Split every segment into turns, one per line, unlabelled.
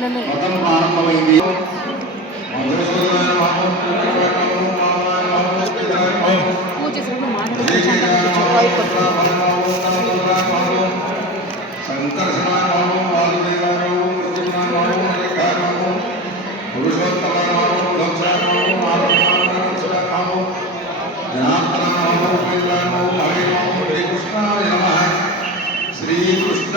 మన పిల్లలు
మతం ప్రారంభమైంది
పూజ చేసినప్పుడు మాట్లాడుతూ
సంకర్షణ శ్రీకృష్ణ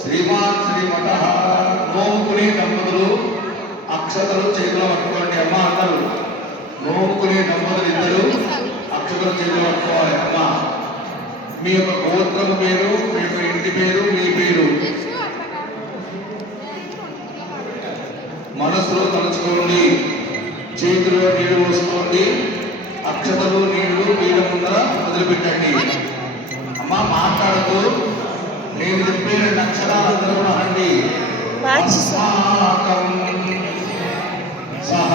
శ్రీమాన్ శ్రీమఠ నోముకునే దంపతులు అక్షతలు చేతిలో పట్టుకోండి అమ్మ అందరూ నోముకునే దంపతులు ఇద్దరు అక్షతలు చేతిలో అమ్మ మీ యొక్క గోత్రము పేరు మీ యొక్క ఇంటి పేరు మీ పేరు. మనసులో తలుచుకోండి చేతిలో నీళ్ళు పోసుకోండి అక్షతలు నీళ్ళు నీళ్ళ ముందర వదిలిపెట్టండి అమ్మ మాట్లాడుతూ నేను చెప్పే కూడా అనండి అస్మాకం సహ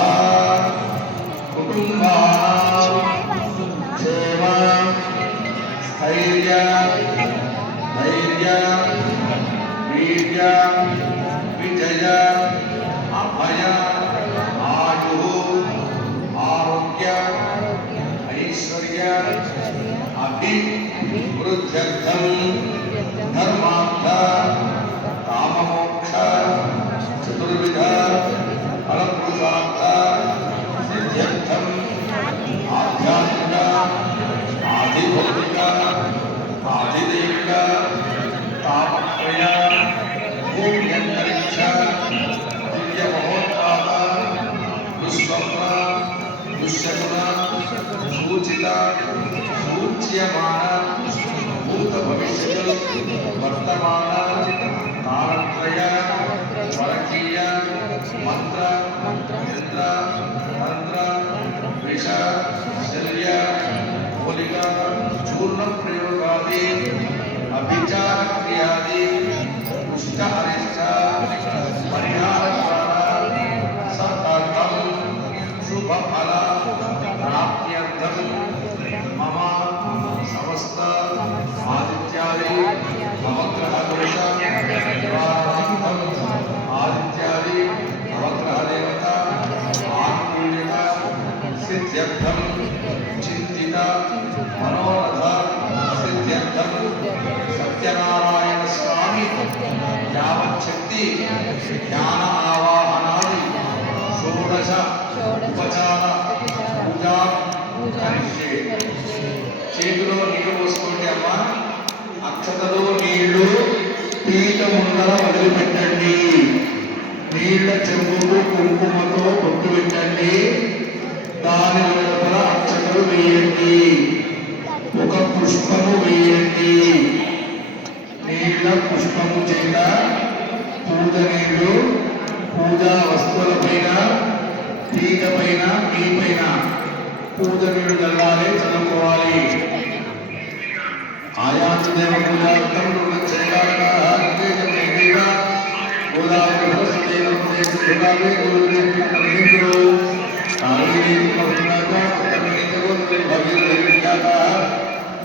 వృద్ధ్యర్థం ధర్మార్థ కామమోక్ష చతుర్విధ ఫలపురుషార్థ సిద్ధ్యర్థం ఆధ్యాత్మిక ఆధిభౌతిక ఆధిదైవిక తాపత్రయ భూమ్యంతరిక్ష దివ్య మహోత్పాద దుస్వప్న దుశ్శకున సూచిత సూచ్యమాన భూత భవిష్యత్ వర్తమాన కాలత్రయ వరకీయ మంత్ర యంత్ర మంత్ర విష శల్య మూలిక చూర్ణ ప్రయోగాది అభిచార క్రియాది శక్తి జ్ఞాన ఆవాహనాది షోడశ ఉపచార పూజా కరిష్యే. చేతిలో నీళ్ళు పోసుకోండి అమ్మా. అక్షతలో నీళ్ళు పీట ముందర వదిలిపెట్టండి. నీళ్ళ చెంబుకు కుంకుమతో పొట్టు పెట్టండి. దాని లోపల అక్షతలు వేయండి. ఒక పుష్పము వేయండి. నీళ్ళ పుష్పము చేత పూజనీయుడు పూజా వస్తువుల పైన తీగ పైన మీ పైన పూజనీయుడు చల్లాలి చదువుకోవాలి ఆయాచదేవ పూజార్థం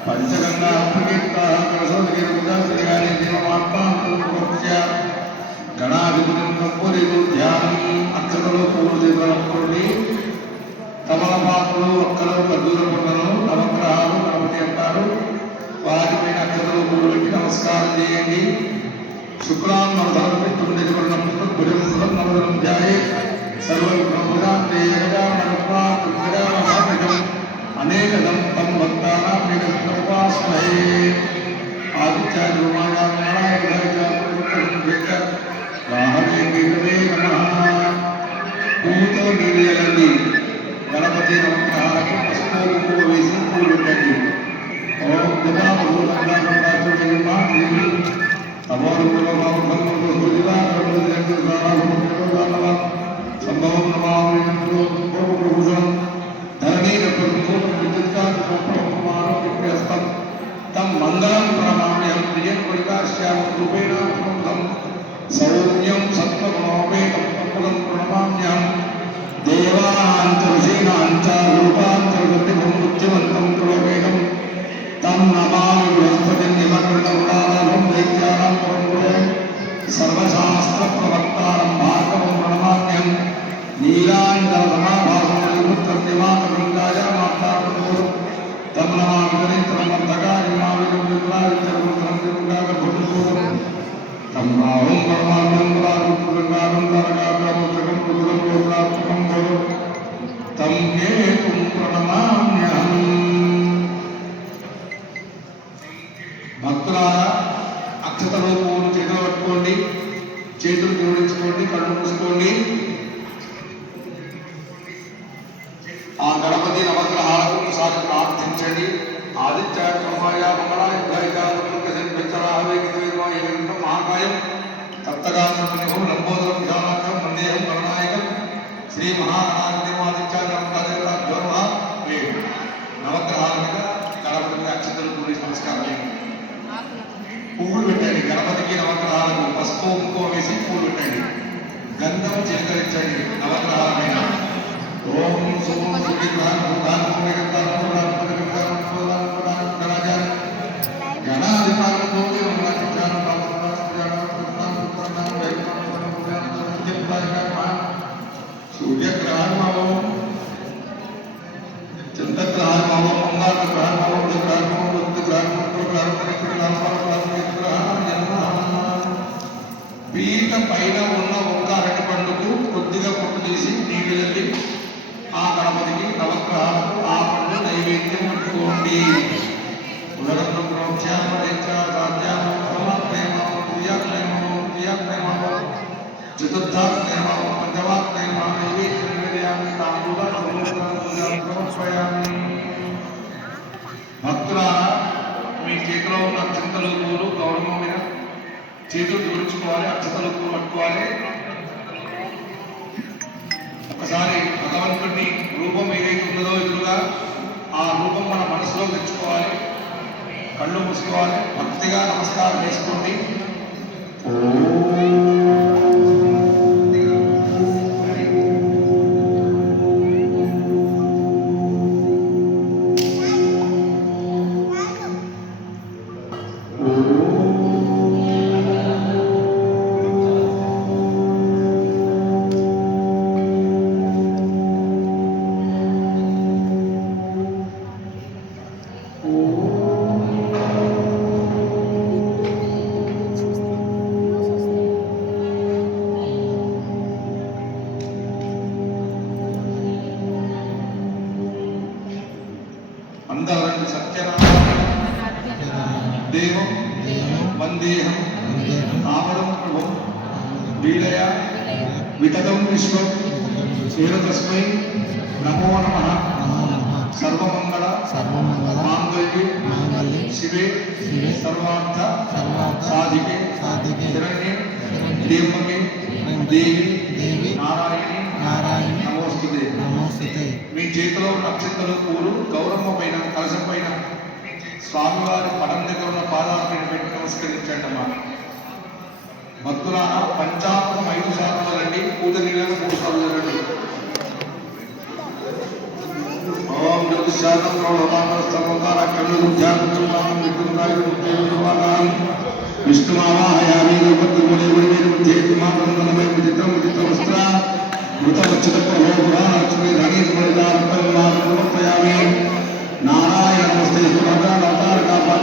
పంచగంగా అప్పగిత్త ప్రసోదగిరు గణాధిపతి కప్పూరి ధ్యానం అక్షతలో పూలు అనుకోండి తమలపాకులు ఒక్కలు ఖర్జూర పండ్లను నవగ్రహాలు గణపతి అంటారు వారి పైన అక్షతలు పూలు పెట్టి నమస్కారం చేయండి శుక్లాం నవధరం విష్ణుండివర్ణం భుజం నవధరం ధ్యాయే సర్వం బ్రహ్మదాంతే అనేకదం తం భక్తానాం నిగమోపాస్మహే పువ్వుతో నీళ్ళండి గణపతి నమస్కారాలకు పసుపు కుంకుమ వేసి పూలు పెట్టండి ఓం గదా సంభవం తం ప్రియం రూపేణ సౌమ్యం समर्पयेत् तदनुगुणमान्यां देवानाञ्च ऋषीणाञ्च रूपान्तर्गतिभूमुच्यवन्तं कुलमेकं तं नमामि बृहस्पतिं निमग्रणगुणानां दैत्यानां पुरङ्गुरे सर्वशास्त्रप्रवक्तारं भार्गवं प्रणमान्यं नीलाञ्जलसमाभासं निवासगङ्गाय मातापुरो तं नमामि दरित्रमन्तकारिमाविदं विद्रावित्रं తం నమామి గణిత్రం వర్ధకారి మావిదం విప్రావిత్రం దిగుండాగర్భుజూరం యోగాత్మకం తం కేతుం ప్రణమామ్యహం. భక్తులారా పట్టుకోండి చేతులు జోడించుకోండి కళ్ళు మూసుకోండి. ఆ గణపతి నవగ్రహాలకు ఒకసారి ప్రార్థించండి. ఆదిత్య కర్మాయ మంగళాయ మహాకాయం తప్తగాత్రం లంబోదరం విధానాకం వందేహం గణనాయకం శ్రీ మహాగణాధిపతిమాదిత్య నమకాదేవరాజ్యోర్మ నవగ్రహాల గణపతికి అక్షతలు పూరి నమస్కారం పువ్వులు పెట్టండి. గణపతికి నవగ్రహాలకు పసుపు ముక్కో వేసి పువ్వులు పెట్టండి. గంధం చేకరించండి నవగ్రహాల మీద ఓం శుభం సుఖిగ్రహం భూతాన్ భూమిగంధాన్ పీట పైన ఉన్న ఒక్క అరటి పండుకు కొద్దిగా పొట్టు తీసి నీళ్ళు చల్లి ఆ గణపతికి నవగ్రహాలకు ఆ పండు నైవేద్యం పెట్టుకోండి ఉదరం ప్రోక్షామ రేచాధ్యామ ప్రేమ నైవేద్యం భక్తులారా మీ చేతిలో ఉన్న అక్షతలు పూలు గౌరవం మీద చేతులు జోడించుకోవాలి అక్షతలు పూలు పట్టుకోవాలి ఒకసారి భగవంతుడిని రూపం ఏదైతే ఉన్నదో ఎదురుగా ఆ రూపం మన మనసులో తెచ్చుకోవాలి. కళ్ళు మూసుకోవాలి. భక్తిగా నమస్కారం చేసుకోండి. ఆమరం ప్రభు. వీలయ వితదం విశ్వం. ఏతస్మై నమో నమ. సర్వమంగళ
సర్వమంగళ
మాంగళ్యే
మాంగళ్యే
శివే
శివే
సర్వార్థ
సర్వార్థ
సాధికే
సాధికే
శరణ్యే దేవమే దేవి
దేవి
నారాయణి
నారాయణి
నమోస్తుతే.
నమోస్తుతే.
మీ చేతిలో నక్షత్రాలు పూలు గౌరమ్మ పైన కలశం పైన స్వామివారి పడం దగ్గర ఉన్న పాదాలను పెట్టి నమస్కరించండి అమ్మా. భక్తులారా పంచామృతం ఐదు శాతం రండి పూజ నీళ్ళని మూడు సార్లు రండి ఓం జ్యోతిషాతం ప్రణోదామస్తమోదార ధ్యానం విష్ణుమావాహయామి రూపతి మాత్రం మనమై వస్త్ర. ప్రభో పురాణ మాత్రం நாராயண நமஸ்தே சுமந்திரன் அவதார காப்பாற்று